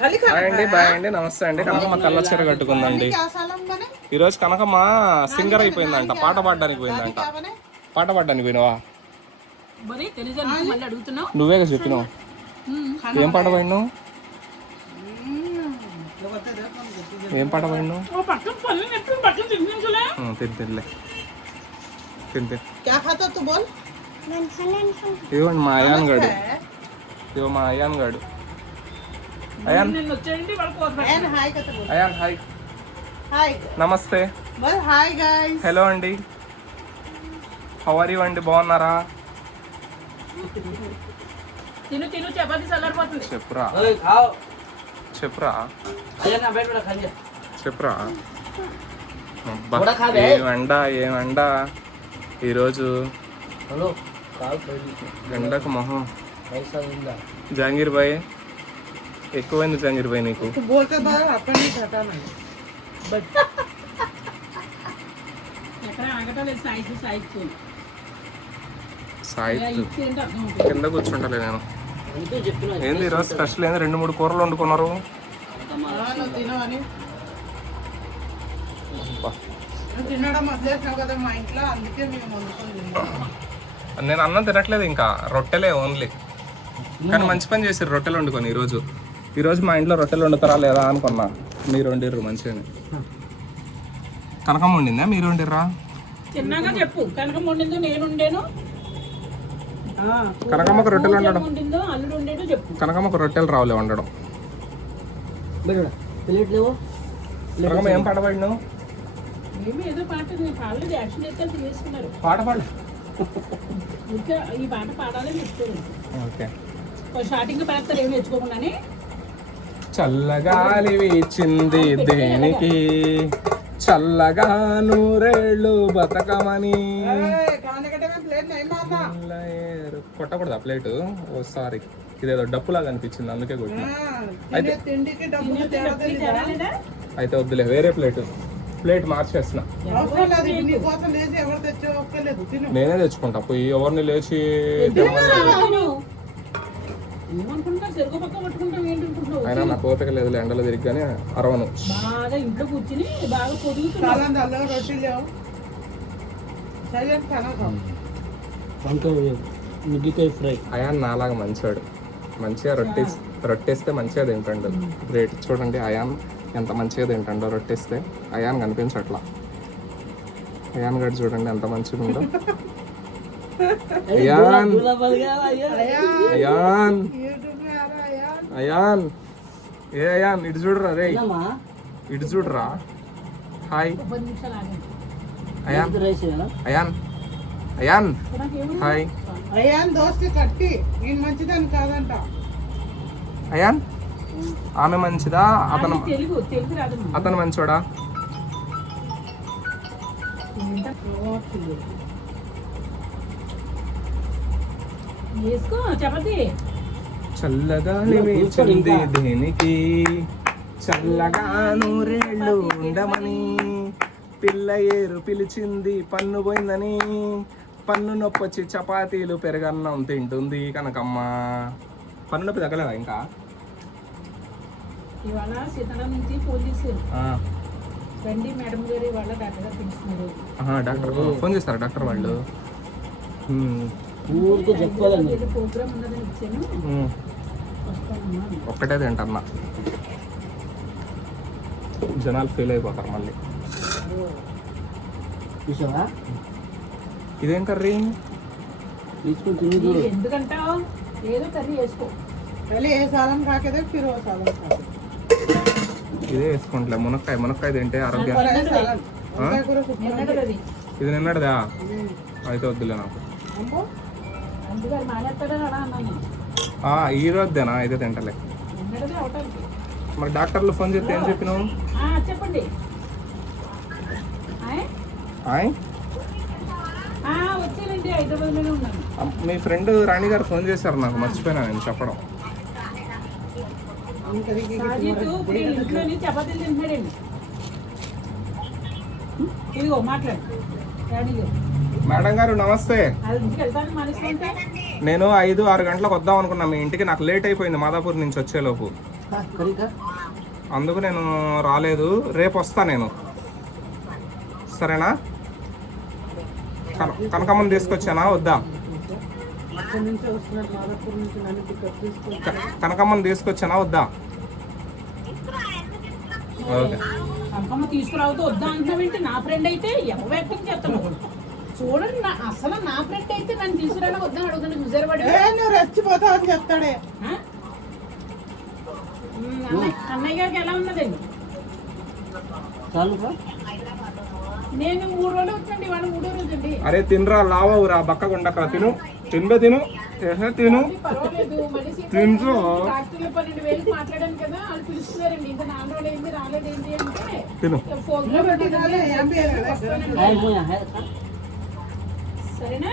Hi అండి, bye అండి, నమస్తే అండి. కనకమ్మ తెల్ల చీర కట్టుకుందండి. ఈరోజు కనకమ్మ సింగర్ అయిపోయిందంట, పాట పాడడానికి పోయిందంట. పాట పాడడానికి పోయినావా? నువ్వేగా చెప్పినావు. ఏం పాట పాడినావు? ఏం పాట పాడినావు? తిని ఇదిగోండి మా అయాన్ గాడు. ఇదిగో మా అయాన్ గాడు. అయాన్ అయాన్ హాయ్, నమస్తే, హలో అండి, హౌ ఆర్ యు అండి, బాగున్నారా? చెప్పురా చెప్పురా చెప్పురా. ఏమండా ఈరోజు ఎండకు మొహం. జహాంగీర్ భాయ్ ఎక్కువైంది. జహాంగీర్ భాయ్ నీకు కింద కూర్చుంటలే నేను. ఏంది ఈరోజు స్పెషల్? ఏంది 2-3 కూరలు వండుకున్నారు? నేను అన్నం తినట్లేదు, ఇంకా రొట్టెలే ఓన్లీ. కానీ మంచి పని చేసారు రొట్టెలు వండుకొని. ఈరోజు మా ఇంట్లో రొట్టెలు వండుతారా లేదా అనుకున్నా. మీరు వండిర్రు మంచిగా. కనకమ్మ వండిందా, మీరు వండిర్రా? కనకమ్మకు రొట్టెలు వండడం, కనకమ్మకు రొట్టెలు రావులే వండడం. కనకమ్మ ఏం పాట పాడినావు? పాట పాడు. ఈ పాట పాడాలని చెప్తారు. ఓకే. స్టార్టింగ్ పాడతారు, ఏమి నేర్చుకోకుండానే. చల్లగాలి వీచింది దేనికి, చల్లగా నూరేళ్ళు బతకమని. కొట్టకూడదు ఆ ప్లేటు. ఓ సారీ, ఇదేదో డప్పులాగా అనిపించింది, అందుకే కొట్టిన. అయితే వద్దులే, వేరే ప్లేట్ మార్చేస్తున్నా. నేనే తెచ్చుకుంటా పోయి. ఎవరిని లేచి అయినా నా కోతక లేదు, ఎండలో తిరిగిగానే అరవను. అయాన్ నాలాగా మంచివాడు, మంచిగా రొట్టేస్తే మంచిగా తింటాడు. గ్రేట్. చూడండి అయాన్ ఎంత మంచిగా తింటాడో రొట్టేస్తే. అయాన్ కనిపించట్లా. అయాన్ గడు చూడండి ఎంత మంచిగా ఉందో. అయాన్ అయాన్ అయాన్ ఏ అయాన్, ఇటు చూడరా రే, ఇటు చూడరా. Hi Ayaan Ayaan Ayaan hi Ayaan. దోస్తి కట్టి నేను మంచిదని కాదంట. అయాన్ ఆమె మంచిదా, అతను మంచోడా? చల్లగా వీచింది దేనికి, చల్లగా నూరేళ్ళు ఉండమని. పిల్ల ఏరు పిలిచింది పన్ను పోయిందని, పన్ను నొప్పొచ్చి చపాతీలు పెరగన్నం తింటుంది కనకమ్మ. పన్ను నొప్పి తగ్గలేదా ఇంకా? ఇవాళ సీతారాం నుంచి ఫోన్ చేశారు. రండి మేడం గారు, ఇవాళ డాక్టర్ గారు పిలుస్తున్నారు. డాక్టర్ ఫోన్ చేస్తారా డాక్టర్ వాళ్ళు? ప్రోగ్రామ్ ఉన్నదని ఇచ్చాను. ఒక్కటే తింటన్నా, జనాలు ఫెయిల్ అయిపోతారు మళ్ళీ. ఇదేం కర్రీ? ఎందుకంటావు? ఏదో కర్రీ వేసుకో. ఇదే వేసుకుంటలే. మునక్కాయ తింటే ఆరోగ్యం. ఇది నిన్నటిదా? అయితే వద్దులే నాకు. ఈ రోజుదేనా? అయితే తింటలే. మరి డాక్టర్లు ఫోన్ చేస్తే ఏం చెప్పినావు? చెప్పండి. మీ ఫ్రెండ్ రాణి గారు ఫోన్ చేశారు నాకు, మర్చిపోయినా నేను చెప్పడం. చపాతీలు తింటున్నాడండి. ఇదిగో మాట్లాడు. మేడం గారు నమస్తే. నేను 5-6 గంటలకు వద్దాం అనుకున్నా మీ ఇంటికి. నాకు లేట్ అయిపోయింది మాదాపూర్ నుంచి వచ్చేలోపు. అందుకు నేను రాలేదు, రేపు వస్తా నేను, సరేనా? కనకమ్మని తీసుకొచ్చానా వద్దా? ఇక్కడి నుంచి వస్తున్నాడు మాదాపూర్ నుంచి, నన్ను పికప్ చేసుకో. కనకమ్మని తీసుకొచ్చానా వద్దా? ఓకే. అంకమ్మ తీసుకురావద్దు వద్దా అంటున్నావేంటి? నా ఫ్రెండ్ అయితే ఎవరు యాక్టింగ్ చేస్తున్నావు చూడండి. అసలు నా ఫ్రెండ్ అయితే నన్ను తీసుకురానా వద్దా అడుగుతాను. గుజరబడి నువ్వు రెచ్చిపోతావు అని చెప్తాడే. అన్నయ్య గారికి ఎలా ఉన్నదండి? నేను 3 రోజులు వచ్చండి, వాళ్ళు 3వ రోజు అండి. అరే తినరా, లావవురా, బక్కగుండక తిను, తిను తిను. పర్వాలేదు, మళ్ళీ తింటూ. డాక్టర్లు 12,000 మాట్లాడాను కదా, వాళ్ళు పిలుస్తున్నారండి. ఇంకా 4 రోజులు ఏంటి రాలేదేంటి అంటే తిను. ఫోన్ లో సరేనా?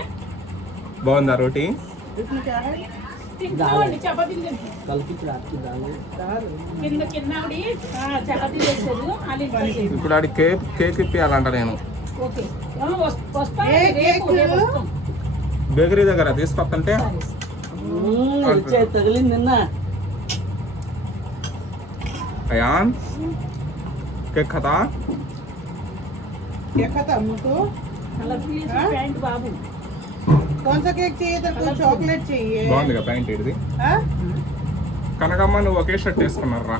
బాగుందా రోటీ? తింటామండి, చపాతీలు తింటాం. కింద ఆవిడ చపాతీలు చేశారు, వాళ్ళు ఇంట్లో ఇప్పుడు ఆడి కేక్ ఇప్పియాలంట నేను. ఓకే వస్తాం, రేపు వస్తాం. బేకరీ దగ్గర తీసుకొస్తుంటే తగిలింది నిన్న. అయాన్ కేక్ ఖతా क्या खाता हमको? కలర్ఫుల్ ప్యాంట్ బాబు. कौन सा केक चाहिए था? कोई चॉकलेट चाहिए? బాగుందిగా ప్యాంట్ ఇది. हाँ? కనకమ్మ నువ్వు ఒకే షర్ట్ వేసుకున్నారా?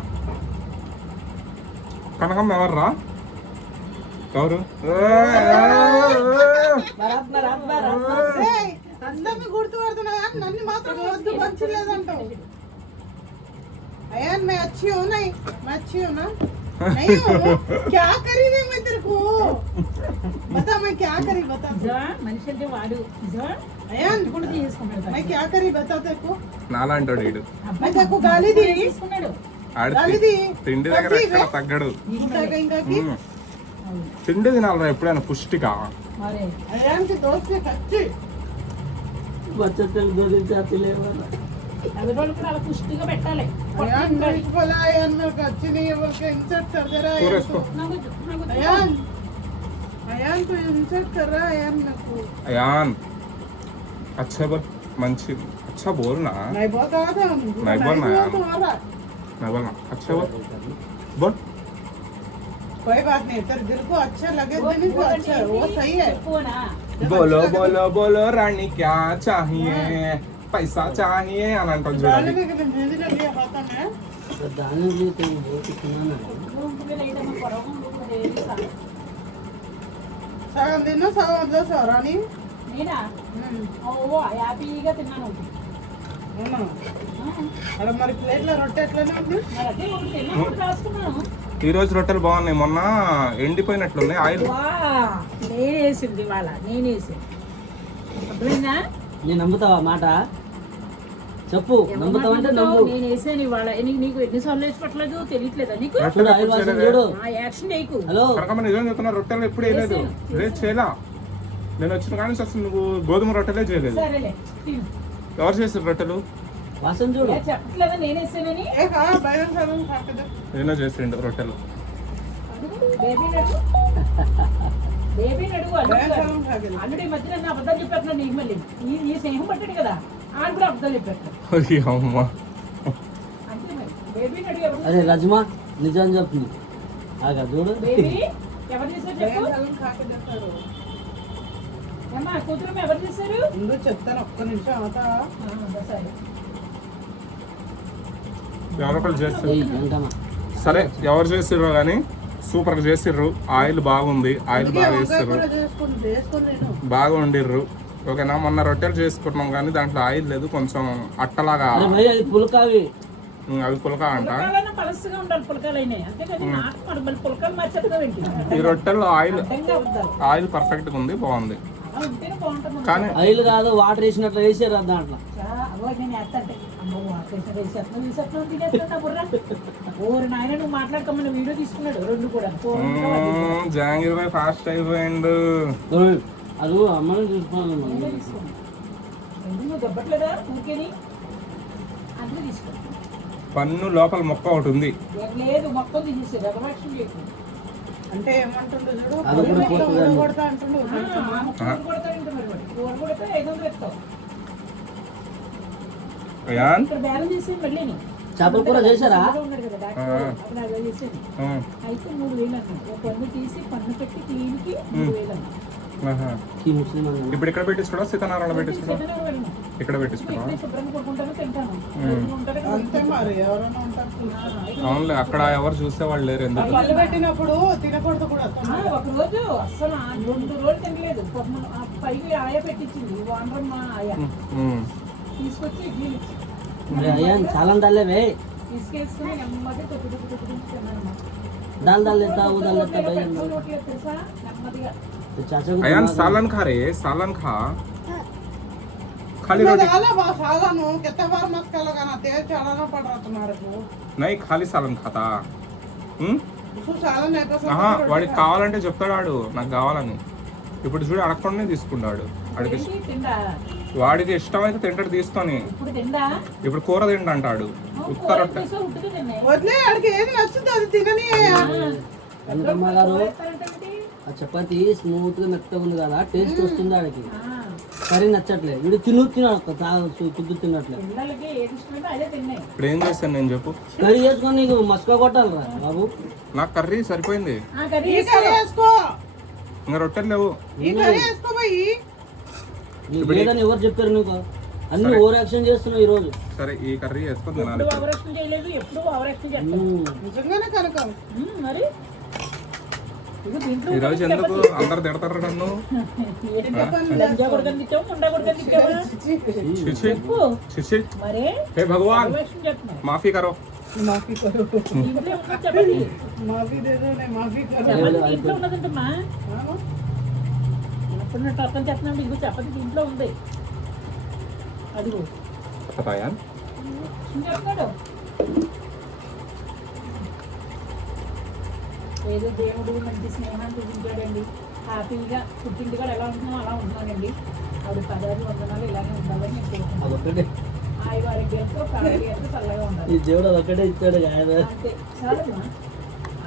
కనకమ్మ ఎవర్రా? ఎవరు? ఏయ్, అందరిని గుర్తుపడుతున్నా కానీ నన్ను మాత్రం వద్దు మంచి లేదంటావు. अयान मैं अच्छी हूँ नहीं? मैं अच्छी हूँ ना? नहीं हूँ? क्या करी रे मैं तेरे को? बता मैं क्या करी बता. మనిషి అంటే వాడు अयान కూడా తీసుకున్నాడు. मैं क्या करी बता तेरे को? నాలాంటోడు వీడు. मैं तेरे को गाली दी? తీసుకున్నాడు. ఆడి గాలిది. తిండి దగ్గర ఎక్కడ తగ్గడు. ఇంకా ఇంకా की? తిండి తినాలరా ఎప్పుడైనా పుష్టిగా. మరే अयान की दोस्त से कच्ची. వచ్చేది దొరికి లేవా? ఎదురోళ్ళు కూడా అలా పుష్టిగా పెట్టాలి. अयान मेरे को बोला अयान मेरे को अच्छी नहीं है बोल के इंसल्ट कर दे रहा है अयान को. अयान अयान तो इंसल्ट कर रहा है अयान मेरे को. అయాన్ అచ్చా బోల్, మంచి అచ్చా బోల్ నా. नहीं बोल रहा था. नहीं बोलना यार. तुम्हारा నా బోల్ నా అచ్చా బోల్ బోల్. कोई बात नहीं, तेरे दिल को अच्छा लगे नहीं तो अच्छा है, वो सही है. ఎక్కువనా? బోలో బోలో బోలో రాణి క్యా చాహియే, పైసా చాహియే అని అంటాం डालने చూడండి. के लिए मेहंदी लग गया हाथों में. దాని సగం తిన్నా సగం వదిలేసావు రాని. నేనా? ఓ హ్యాపీగా తిన్నాను. అవునా? అక్కడ మరి ప్లేట్లో రొట్టె ఎట్లనే ఉంది? మరి అదే ఒకటి తిన్నాను, రాసుకున్నాను. ఈ రోజు రొట్టెలు బాగున్నాయి, మొన్న ఎండిపోయినట్లున్నాయి ఆయిల్. నేనేసింది ఇవాళ, నేనేసింది. అర్థమైందా? నేను నమ్ముతావా మాట? చెప్పు, నమ్ముతావంటే నమ్ము. నేను వేసాను ఇవాళ. నీకు ఎన్నిసార్లు వేసి పట్టలేదు తెలియట్లేదా నీకు? చూడు ఆయిల్ వాసన చూడు. ఆ యాక్షన్ నీకు. హలో కనకమ్మ నిజం చెప్తున్నా, రొట్టెలు ఎప్పుడు వేయలేదు. లేదు చేయలా, నేను వచ్చిన కానీ అసలు నువ్వు గోధుమ రొట్టెలే చేయలేదు. సరేలే తిను. ఎవరు చేసారు రొట్టెలు? వాసన చూడు. ఏ చెప్పట్లేదా నేనేసానని? ఏ కా బయలు సగం కాకదా. నేనే చేసిండు రొట్టెలు. బేబీ నడు, బేబీ నడు. బయలు సగం కాకదా. అల్లుడు ఈ మధ్యన నా అబద్ధాలు చెప్పేస్తున్నాడు నీకు. మళ్ళీ ఈ స్నేహం పట్టాడు కదా, ఆడు కూడా అబద్ధాలు చెప్పేస్తాడు. అయ్యో అమ్మ. అంతే మరి. బేబీ నడు. ఎవరు అరే రజ్మా నిజం చెప్పు. ఆగా చూడు. బేబీ ఎవరు చేశారు చెప్పు. బయలు సగం కాకదా సారు. అమ్మా కూతురు ఎవరు చేశారు? ముందు చెప్తాను, ఒక్క నిమిషం అవుతావా? సరే ఎవరొకరు చేస్తారు. ఏయ్ ఏంటమ్మా? సరే ఎవరు చేసిర్రో కానీ సూపర్ గా చేసిర్రు. ఆయిల్ బాగుంది, ఆయిల్ అందుకే బాగా వంకాయ వేస్తారు, కూర చేసుకుని నేను. బాగా వండిర్రు. ఓకేనా? మొన్న రొట్టెలు చేసుకున్నాం కానీ దాంట్లో ఆయిల్ లేదు, కొంచెం అట్టలాగా. అరే భయ్ అది పులకావి. అవి పులక అంట. పులకాలైనా పలసగా ఉండాలి, పులకాలైనా అంతేకాదు. నాకు మరి మళ్ళీ పులకాలు మార్చేద్దాం ఏంటి? ఈ రొట్టెల్లో ఆయిల్ అడ్డంగా ఉండాలి. ఆయిల్ పర్ఫెక్ట్ గా ఉంది, బాగుంది. అలా ఉంటేనే బాగుంటుంది. కానీ ఆయిల్ కాదు, వాటర్ వేసినట్లు వేసారు దాంట్లో. అవ్వ నేను వేస్తాంటే అమ్మో అట్లా వేసేస్తున్నావు తీసేస్తున్నావు తినేస్తున్నా బుర్ర. ఓరు నాయన నువ్వు మాట్లాడుకోమని వీడియో తీసుకున్నాడు 2 కూడా. జాంగీర్ భాయ్ ఫాస్ట్ అయిపోయిండు. ఓయ్, అది అమ్మని చూసుకోవాలి. నేనే తీసుకున్నాను. ఎందుకు దెబ్బట్లేదా ఊరికేని? అందుకే తీసుకున్నాను. పన్ను లోపల మొక్క ఒకటి ఉంది. ఏం లేదు మొత్తం తీసేసేది, రగమాక్షం చేయకు. అంటే ఏమంటుండు చూడు, అది కూడా పోతుందండి. కొడతా అంటుండు. కూర కొడతాడంటే మరి వాడు. కూర కొడితే 500 ఎత్తావు. అయాన్ ఇక్కడ బేరం చేసి మళ్ళీ చేపల కూర చేశారా? ఉన్నాడు కదా డాక్టర్ అప్పుడు అలా చేసేది. అయితే 3,000 అన్నాడు. ఒక పన్ను తీసి పన్ను పెట్టి క్లీన్కి 3,000 అన్నాడు. ఈ ముస్లిం అన్న. ఇప్పుడు ఇక్కడ పెట్టించుకోవడా సీతారామణ పెట్టించుకోవడా? శనివారం వెళ్ళను. ఇక్కడ పెట్టించుకోవడా? ఇక్కడే శుభ్రంగా కొనుక్కుంటాను తింటాను. రోజు ఉంటారు కదా. అంతే మరి ఎవరైనా ఉంటారు. అవునులే, అక్కడ ఎవరు చూసేవాళ్ళు లేరు ఎందుకు. పళ్ళు పెట్టినప్పుడు తినకూడదు కూడా. ఒక రోజు అస్సలు 2 రోజులు తినలేదు. పొద్దున ఆ పైకి ఆయ పెట్టించింది వానరమ్మ ఆయ ఉమ్. తీసుకొచ్చి ఇడ్లీలు ఇచ్చి మరి అయ్యా చాలా దాలేవే తీసుకేసుకుని నెమ్మది తొక్కి తిన్నాను. దాల్ దాల్ లేతా वो दाल लेता भाई తెలుసా నెమ్మదిగా चाचा को अयान सालन खा रे, सालन खा। खाली रोटी सालानु कितना बार मस्का लगाना तेल चढ़ाना पड़ रहा तुम्हारे को. नहीं, खाली सालन खाता। उसको सालन नहीं पसंद. ఆహా, వాడికి కావాలంటే చెప్తాడు వాడు నాకు కావాలని. ఇప్పుడు చూడు అడగకుండానే తీసుకున్నాడు. వాడికి ఏంటి తిండా వాడికి ఇష్టమైతే తింటాడు తీసుకొని. ఇప్పుడు తిండా ఇప్పుడు కూర తింటా అంటాడు. ఉత్త రొట్టె ఉట్టుకు తిన్నాయి. వదిలే ఆడికి ఏది నచ్చుతుంది అది తినని. కనకమ్మ గారు ఆ చపాతి స్మూత్ గా మెత్తగా ఉంది కదా, టేస్ట్ వస్తుంది ఆడికి. కర్రీ నచ్చట్లేదు, వీడు తిన్నట్టు తిన్నట్లే. పిల్లలకి ఏది ఇష్టమైతే అదే తిన్నాయి. ఇప్పుడు ఏం చేశాను నేను చెప్పు. కర్రీ చేసుకొని నీకు మస్కా కొట్టాలరా బాబు. నాకు కర్రీ సరిపోయింది, ఆ కర్రీ ఈ కర్రీ వేసుకో, ఇంకా రొట్టెలు లేవు. ఈ కర్రీ వేసుకో పోయి. నీకు లేదని ఎవరు చెప్పారు నీకు? అన్ని ఓవర్ యాక్షన్ చేస్తున్నావు ఈ రోజు. సరే ఈ కర్రీ వేసుకొని తినాలి. ఎప్పుడు ఓవరాక్షన్ చేయలేదు, ఎప్పుడు ఓవరాక్షన్ చేస్తాను. నిజంగానే కనకం. మరి ఇదిగో దీంట్లో ఈ రోజు ఎందుకు అందరు తిడతారు నన్ను? లంజా కొడుకని తిట్టావు, ముండా కొడుకని తిట్టావా? చిచి చెప్పు చిచి, మరే హే భగవాన్ ఓవరాక్షన్ చేస్తున్నావు. మాఫీ కరో. మాఫీ కరో, ఇంట్లో ఉన్న చపాతీ మాఫీ దే దో నే మాఫీ కరో. చపాతీ ఇంట్లో ఉన్నదంటమ్మా. ఎప్పుడున్నట్టు అర్థం చేస్తున్నాం. ఇంకో చపాతీ దీంట్లో ఉంది. అదిగో అయాన్ చెప్తాడు. ఏదో దేవుడు మంచి స్నేహాన్ని చూపించాడండి. హ్యాపీగా పుట్టింటి కూడా ఎలా ఉంటున్నామో అలా ఉంటున్నానండి. ఆవిడ 10 వందనాలు ఇలానే ఉండాలని నేను కోరుకుంటున్నాను. అదొక్కటే ఆయి వారికేంతో ప్రాణాలతో చల్లగా ఉండాలి. ఈ దేవుడు అదొక్కటే ఇచ్చాడు ఆయన. అంతే చాలమ్మా.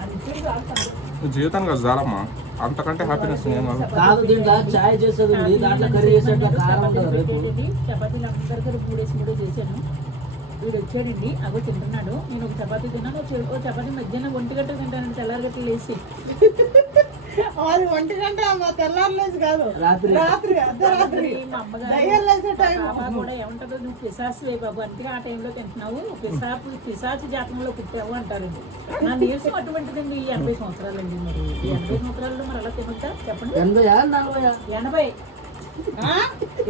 అది ఇచ్చేది చాలు. నువ్వు జీవితానికి చాలమ్మా, అంతకంటే హ్యాపీనెస్ నేను కాదు. కాదు, దీంట్లో చాయ్ చేసేది ఉంది, దాంట్లో కర్రీ చేసేట కారం ఉంటుంది రేపు. చపాతీలు అందరికీ 3 చేశాను. వీడు వచ్చాడండి, అగో తింటున్నాడు. నేను ఒక చపాతీ తిన్నాను, ఒక చపాతీ మధ్యాహ్నం 1 గంట తింటాను, తెల్లారగట్టు లేచి. అది 1 గంట మా తెల్లారలేదు కాదు, రాత్రి రాత్రి అర్ధరాత్రి మా అమ్మగారు దయ్యాలు లేసే టైం. బాబా కూడా ఏమంటారు, నువ్వు పిశాచివే బాబు, అందుకే ఆ టైంలో తింటున్నావు, పిశాచి జాతకంలో పుట్టావు అంటారండి. నా నీరసం అటువంటిదండి. 80 సంవత్సరాలండి. మరి 80 సంవత్సరాల్లో మరి అలా తినొద్దా చెప్పండి? 80 40 80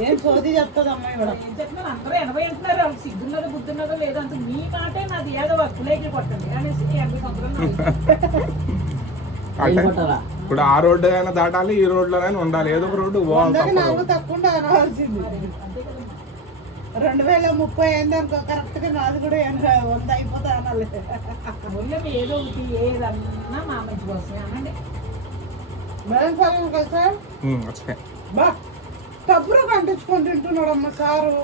ఏం సోది చెప్తుంది అమ్మాయి కూడా. ఏం చెప్తున్నారు అందరూ 80 అంటున్నారు. వాళ్ళకి సిగ్గున్నదో బుద్ధున్నదో లేదో అంత మీ మాటే నాది ఏదో వర్కులేకి కొట్టండి అనేసి 80 సంవత్సరాలు అంటే కొట్టాలా? ఇప్పుడు ఆ రోడ్డు అయినా దాటాలి, ఈ రోడ్లోనైనా ఉండాలి, ఏదో ఒక రోడ్డు పోవాలి అందరికి తప్పదు. 4 తక్కువ అనవలసింది. అంతే కదండి. 2030 అయింది అనుకో, కరెక్ట్ గా నాది కూడా 100 అయిపోతా అనాలి. ఊళ్ళో ఏదో ఒకటి ఏదన్నా మా మంచి కోసమే అనండి. మేడం సార్ కదా సార్, వచ్చాయి బా టబ్బులు కంటించుకొని తింటున్నాడు అమ్మ సారు.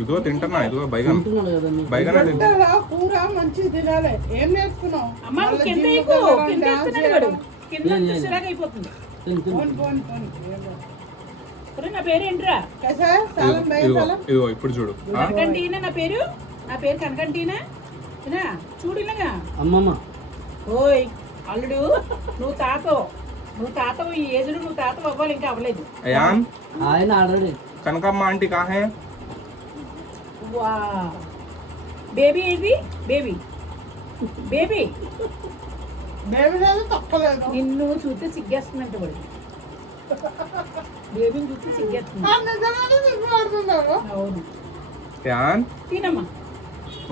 ఇదిగో తింటున్నా, ఇదిగో బైగన్ తింటున్నాడు కదా నీకు. బైగన్ తింటా. వంటలా కూర మంచిగా తినాలి. ఏం నేర్చుకున్నావు? అమ్మ మళ్ళీ కింద జిమ్కి ఎక్కువ వెళ్ళడం, కింద డాన్స్ ఎక్కుతున్నాడు చేయడం. కింద అంతా చిరాకు అయిపోతుంది. తిను, తిను. పోను, పోను, పోను. ఒరేయ్, నా పేరు ఏంట్రా? कैसा है सालन भाई ఇదిగో सालन? ఇదిగో ఇప్పుడు చూడు. కనకంటీనా నా పేరు? నా పేరు కనకంటీనా? ఏనా? చూడు ఇలాగా. అమ్మమ్మ ఓయ్ అల్లుడు, నువ్వు తాతవు ఈ ఏజ్లో నువ్వు తాతవు అవ్వాలి, ఇంకా అవ్వలేదు. అయాన్ ఆయన ఆల్రెడీ కనకమ్మ ఆంటీ కా హై? వా బేబీ ఏది? బేబీ బేబీ బేబీ లేదు తప్పలేదు. నిన్ను చూస్తే సిగ్గేస్తుందంట వాడు. బేబీని చూస్తే సిగ్గేస్తుంది. ఆ నిజంగానే సిగ్గుపడుతున్నారు. అవును అయాన్ తినమ్మా.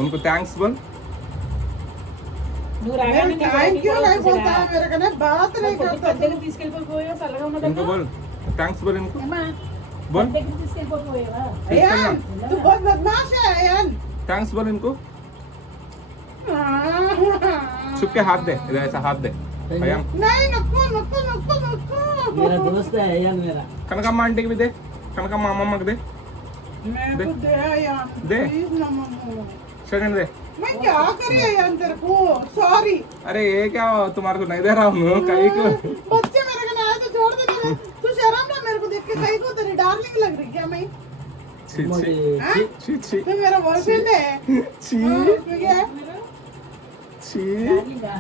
उनको थैंक्स बोल. నువ్వు రాగానే నీ थैंक यू కూడా नहीं बोलता వచ్చేసారా? है मेरे कने बात नहीं పొద్దున్న करता. దగ్గర తీసుకెళ్ళిపోయావా? చల్లగా इनको ఉన్నదంట. बोल थैंक्स बोल इनको ఏమ్మా, बोल దగ్గర తీసుకెళ్ళిపోయావా? अयान तू बहुत बदमाश है अयान. थैंक्स बोल इनको. छुप के हाथ दे, इधर ऐसा हाथ दे. अयान नहीं नको नको नको नको. मेरा दोस्त है अयान मेरा. कनकम्मा आंटी की भी दे, कनकम्मा अम्मा को दे. मेरे को दे अयान दे. प्लीज ना मम्मू. सेकंड दे. मैं क्या करी अयान तेरे को? सॉरी. अरे ये क्या तुम्हारे को नहीं दे रहा हूँ कहीं को. बच्चे मेरे कने आए तो छोड़ दे. तू शर्म ना मेरे को देख के कहीं को तेरी डार्लिंग लग रही क्या मैं? ఛీ, మరి ఛీ, ఛీ, ఛీ, तो मेरा बॉयफ्रेंड है ఛీ, उसमें क्या है? ఛీ. డార్లింగా?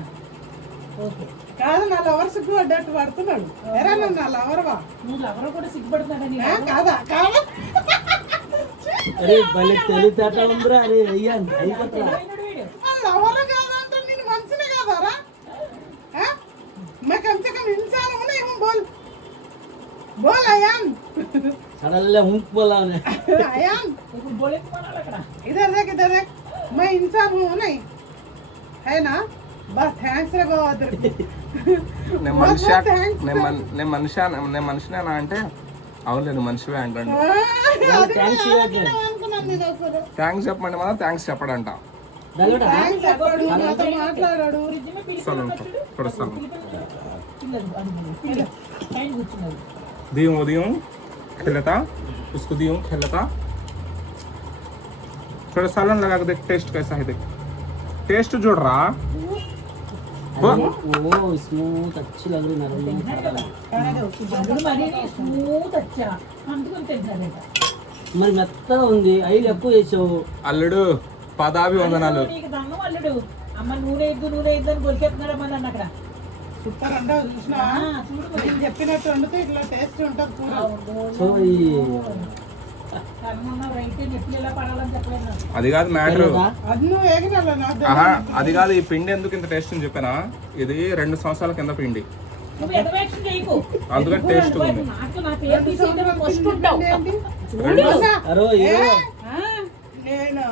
ఓకే. కాదు నా లవర్స్ కు అడ్డట్టు పడుతున్నాడు ఎరా నువ్వు నా లవర్వా నువ్వు ఎవరో కూడా సిగ్గుపడుతున్నాడని కాదా కాదా అరే భలే తెలివితేట ఉందిరా అరే అయ్యాన్ అయిపోతా వీడు లవర్ కాదా అంటే నేను మనిషినే కాదారా मैं कम से कम इंसान हूं नहीं हूं बोल अयान సడన్గా ఉండిపోలానే अयान ఇప్పుడు బోలెత్తుకోవాలి అక్కడ. इधर देख मैं इंसान हूं नहीं है ना बस थैंक्स रे बाबा నేను మనిషినేనా అంటే అవునులేదు మనిషివే అంటాడు. థ్యాంక్స్ అనుకున్నాను నేను అసలు థ్యాంక్స్ చెప్పండి మనం థ్యాంక్స్ చెప్పడంట. దల్లుడా థ్యాంక్స్ చెప్పాడు నాతో మాట్లాడాడు ఫ్రిడ్జ్లో పిల్లి సరే పిల్లలు కొడుస్తాను. పిల్లలు పైన కూర్చున్నారు. दियो खिलाता उसको दियो खिलाता थोड़ा सालन लगा के देख टेस्ट कैसा है देख टेस्ट जोड़ रहा ఓ స్మూత్ అచ్చి లగ్రీ నరలి అందులో మరీ స్మూత్ వచ్చా అందుకొని తింటారంట. మరి మెత్తగా ఉంది ఐలు ఎక్కువ వేసావు అల్లుడు పదాభి వందనాలు. నీకు దంగం అల్లుడు. అమ్మ నూనె ఇద్దు అని కొలికెత్తున్నాడు అమ్మ నన్ను అక్కడ. సూపర్ అంటావు చూసినా చూడు మరి. నేను చెప్పినట్టు వండితే ఇట్లా టేస్ట్ ఉంటుంది కూర సో ఈ కనుమన్న రైతే నెట్లు ఎలా పడాలని చెప్పలేదు నాకు. అది కాదు మ్యాటర్. అది నువ్వు ఏగినావు నాకు ఆహా అది కాదు. ఈ పిండి ఎందుకు ఇంత టేస్ట్ అని చెప్పానా, ఇది 2 సంవత్సరాల కింద పిండి నువ్వు ఎదవేక్షణ చేయకు. అందుకని టేస్ట్ ఉంది. నాకు నా పేరు తీసేయడం ఫస్ట్ ఉంటావు. ఏంటి? అరో ఏ ఆ, నేను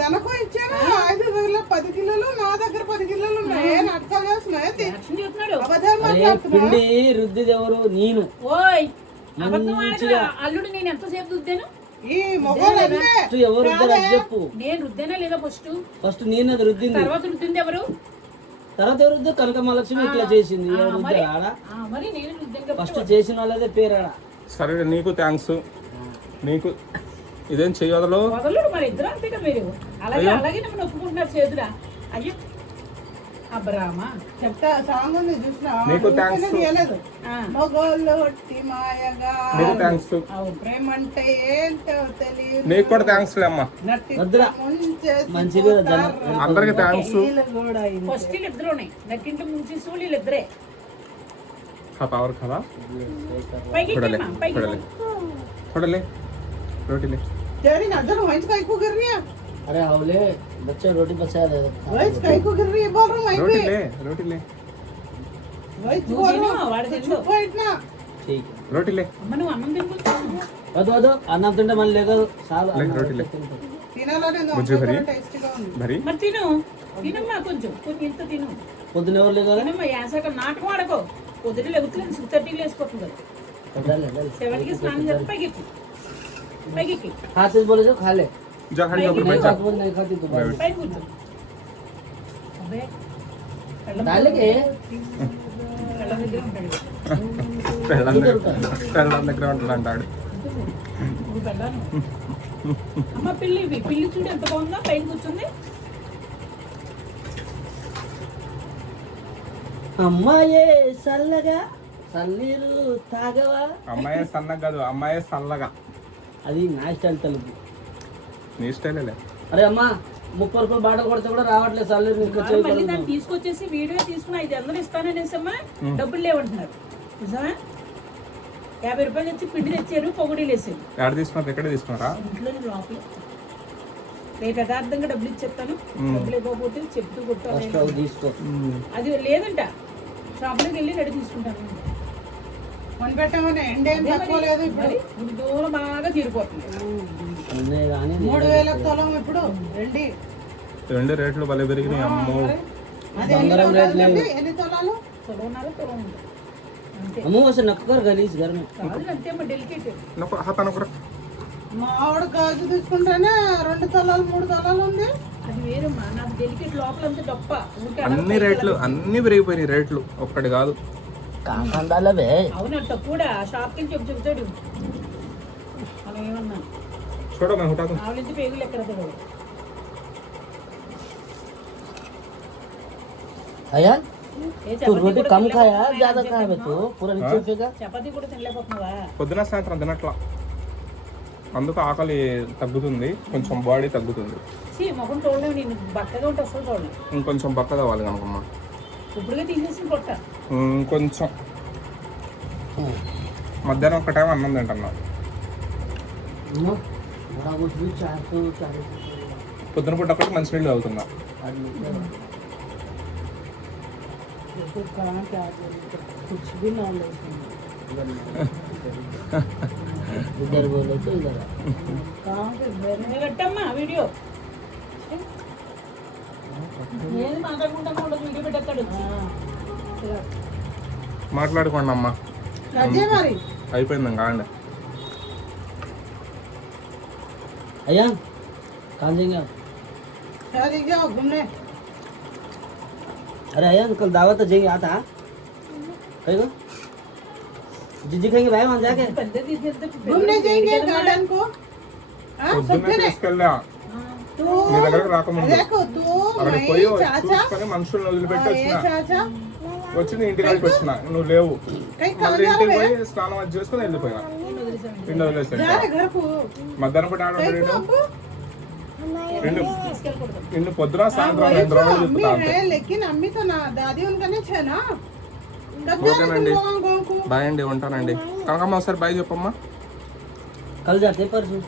తనకు ఇచ్చాను 5 10 కిలోలు నా దగ్గర 10 కిలోలు ఉన్నాయి నాటకాలు చేస్తున్నాయి యాక్షన్ చేస్తున్నాడు. అబద్ధాలు అరే మాట్లాడుతున్నా పిండి రుద్దిది ఎవరు నేను ఓయ్ అబద్ధం ఆడకురా. అల్లుడు నేను ఎంతసేపు రుద్దాను? ఈ మొగోళ్ళు అంతే ఫస్ట్ ఎవరు రుద్దారు అది చెప్పు. నేను రుద్దానా లేదా ఫస్ట్? ఫస్ట్ నేను అది రుద్దింది తర్వాత రుద్దింది ఎవరు? తర్వాత ఎవరు రుద్దారు కనక మహాలక్ష్మి ఇట్లా చేసింది ఎవరు రుద్దారు ఆడ మరి నేను రుద్దాను ఫస్ట్ చేసిన వాళ్ళదే పేరు ఆడ సరే నీకు థ్యాంక్స్. నీకు ఇదేం చెయ్యొదలో వదలడు. మరి ఇద్దరు అంతే కదా మీరు. అలాగే అలాగే నన్ను ఒప్పుకుంటున్నారు చేతురా. అయ్యో అబ్బరామా. చెప్తా సాంగ్ ఉంది చూసినా నీకు థ్యాంక్స్. చేయలేదు ఆ, మొగోళ్ళు ఒట్టి మాయగా నీకు థ్యాంక్స్. అవును. ప్రేమ అంటే ఏంటో తెలియదు నీకు కూడా థ్యాంక్స్ అమ్మా. నట్టి వద్దురా. ముంచేసి మంచిగా పోతారు. అందరికి థ్యాంక్స్. వీళ్ళు కూడా ఇంతే. ఫస్ట్ వీళ్ళిద్దరునే నట్టింటి ముంచేసి వీళ్ళిద్దరే. खाता और खावा పైకి थोड़ा ले ఎక్కమ్మా, పైకి थोड़ा ले थोड़ा ले रोटी ले तेरी नजर वहीं कहीं को गिर रही है अरे हावले बच्चे रोटी बचा रहे वहीं कहीं को गिर रही है बोल रहा हूँ वहीं रोटी पे ले रोटी ले वहीं నువ్వు बोल తిను, रहा వాడు हूँ తిను. चुप हो इतना ठीक है रोटी ले అమ్మ నువ్వు అన్నం తినుకుంటావు. వద్దు వద్దు అన్నం తింటే మళ్ళీ లేక చాలు లే, అన్నం రోటీ లే. తింటాం. తినాలని ఉంది, मुझे भरी అంతా టేస్టీగా ఉంది भरी మరి తిను తినమ్మా కొంచెం కొంచెం ఇంత తిను. పొద్దున ఎవరు లేక తినమ్మా యాసక నాటకం ఆడకో. పొద్దున లెగుతుంది 6:30 లేసిపోతుంది. 7కి స్నానం చేస్తే పైకి ఎక్కు. పైకి ఎక్కి. हाथ से बोले जो खा ले जा खड़ी होकर नहीं बैठ जा बात बोल नहीं खाती तो बात పైకి కూర్చో. అబ్బే डाले के కళ్ళ దగ్గర ఉంటాడు. పెళ్ళం దగ్గర ఉంటాడు అంటాడు. నువ్వు వెళ్ళాను. అమ్మ పిల్లి పిల్లి చూడు ఎంత బాగుందా పైన కూర్చుంది. అమ్మాయే చల్లగా చల్లీరు తాగవా అమ్మాయి సన్నగా కాదు అమ్మాయి సల్లగా. అది నా స్టైల్ తెలుగు నీ స్టైలే అరే అమ్మా 30 రూపాయలు బాట కొడితే కూడా రావట్లేదు చల్లీరు నీకు వాళ్ళు మళ్ళీ దాన్ని తీసుకొచ్చేసి వీడియో తీసుకుని 500 ఇస్తాననేసమ్మా డబ్బులు లేవంటున్నారు. నిజమా? 50 రూపాయలు తెచ్చి పిండి తెచ్చారు పొగడీలు వేసారు. ఎక్కడ తీసుకున్నారు ఎక్కడ తీసుకున్నారా? ఇంట్లో లోపల రేపు యథార్థంగా డబ్బులు ఇచ్చేస్తాను. డబ్బులు ఇవ్వకపోతే చెప్తూ కొట్టాలి. ఫస్ట్ తీసుకో అది లేదంట. షాప్లోకి వెళ్ళి రెడీ తీసుకుంటాను. కొని పెట్టామని ఎండేం తక్కువ లేదు ఇప్పుడు మరి ఇప్పుడు దూరం బాగా తీరిపోతుంది. ఉన్నాయి కానీ 3000 తులం ఇప్పుడు రెండి రెండు రేట్లు భలే పెరిగినాయి అమ్మో. అది ఎన్ని బంగారం రేట్ తులాలు లేదు. అండి? ఎన్ని తులాలు తొలవన్నారా తొలవ అంతే. అమ్మో అసలు నక్కర్ గలీజ్ గర్మే కాదు అంతే అమ్మ డెలికేట్. హతాను కూడా మా ఆవిడ గాజు తీసుకుంటేనే 2 తులాలు 3 తులాలు ఉంది అది వేరమ్మా. నాకు డెలికేట్ లోపల అంతా డొప్ప. ఊరికే అలా అన్ని రేట్లు అన్ని పెరిగిపోయినాయి రేట్లు ఒక్కటి కాదు. కాకండాలవే అవునంట కూడా షాప్కి వెళ్ళి చెప్తాడు. మనం ఏమన్నా छोड़ो मैं उठा दूं ఆవిడ నుంచి పేగులు ఎక్కడ తెలియదు. అయ్యా ఏ तू చపాతీ रोटी కూడా कम खाया తినలేకపోతున్నావా? ज्यादा खाया बे तू पूरा नीचे फेंका చపాతీ కూడా తినలేకపోతున్నావా? పొద్దున సాయంత్రం తినట్లా. అందుకు ఆకలి తగ్గుతుంది, కొంచెం బాడీ తగ్గుతుంది. మొహం చూడలేము, నేను బక్కగా ఉంటే అసలు చూడలేము. ఇంకొంచెం బక్క కావాలి కనుకమ్మా, ఇప్పుడుగా తీసేసి కొట్ట. కొంచెం మధ్యాహ్నం ఒక టైం అన్నం తింటున్నా, పొద్దున పూట ఒకటి మంచినీళ్ళు తాగుతున్నా. कुछ भी नॉलेज इधर बोलो तो इधर कहाँ के పెట్టమ్మా వీడియో. నేను మాట్లాడుకుంటా వీడియో పెట్టేస్తాడు. మాట్లాడుకోండి అమ్మా, राजे मारी అయిపోయింది కాండి. अया कहाँ जाएंगे आप? शादी जाओ घूमने. अरे अया कल दावत तो जाएंगे आता कहीं को जीजी कहेंगे भाई वहाँ जाके घूमने जाएंगे गार्डन को. हाँ పొద్దున్నే తీసుకెళ్ళా तू మీ దగ్గరకు రాకముందు देखो तू అక్కడికి పోయి मैं चाचा చూసుకొని మనుషులను వదిలిపెట్టి ये వచ్చిన, चाचा వచ్చి నీ ఇంటికి వచ్చిన, నువ్వు లేవు. कहीं कहाँ మళ్ళీ जा ఇంటికి रहे పోయి స్నానం అది చేసుకుని వెళ్ళిపోయినా, పిండి వదిలేసి जा रहे घर को. మధ్యాహ్నం పూట ఆడ कहीं को अब्बू రెండు తీసుకెళ్ళకూడదు. ఇల్లు పొద్దున हाँ సాయంత్రం वही 2 तो రోజులు अम्मी చెప్తా అంతే. है लेकिन अम्मी तो ना दादी उनका नहीं है ना. कब जा रहे तुम ఓకేనండి, लोगों को. బాయ్ అండి, ఉంటానండి. కనకమ్మ ఒకసారి బాయ్ చెప్పమ్మా. कल जाते परसों